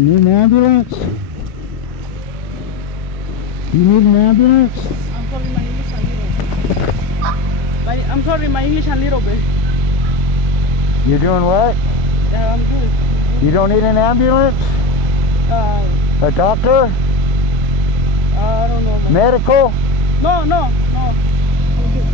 You need an ambulance? You need an ambulance? I'm sorry, my English a little bit. You're doing what? Yeah, I'm good. You don't need an ambulance? A doctor? I don't know. Medical? No. I'm good.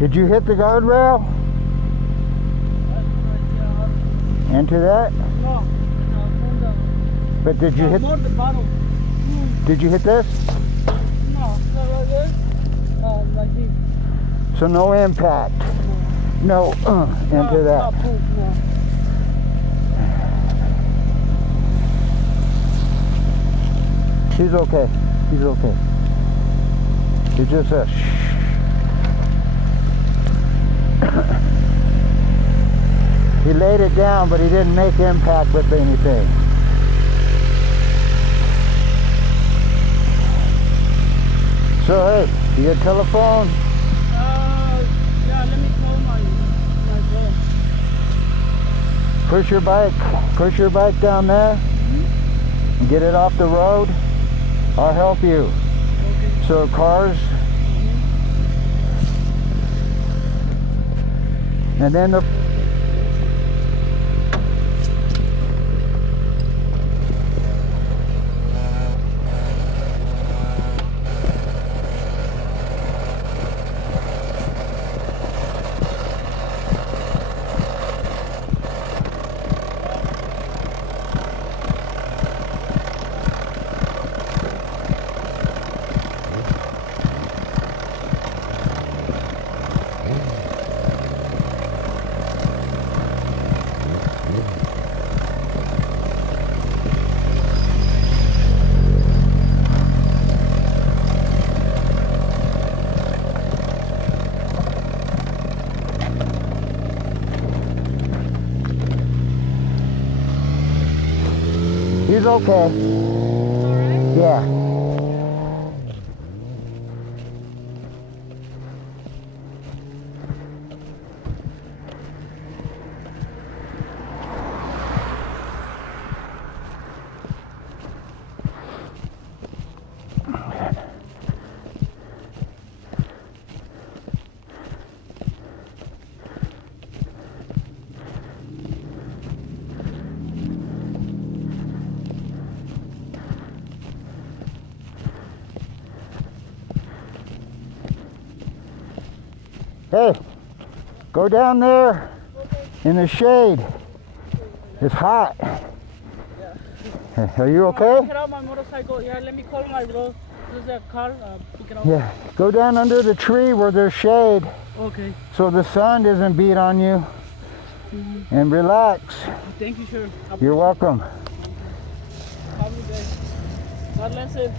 Did you hit the guardrail? Into that? No. But did you hit? More the bottom. Did you hit this? No, right there. Like this. So no impact. No, into that. No. He's okay. He's okay. It's just a He laid it down, but he didn't make impact with anything. So hey, you got a telephone? Yeah, let me call my bro. Push your bike down there, and get it off the road. I'll help you. Okay. So cars, and then the He's okay. Alright. Yeah. Hey, go down there in the shade. It's hot. Yeah. Are you okay? Get out my motorcycle. Yeah, let me call my bro. There's a car. Pick it up. Yeah, go down under the tree where there's shade Okay. so the sun doesn't beat on you, and relax. Thank you, sir. You're welcome. Have a good day. God bless it.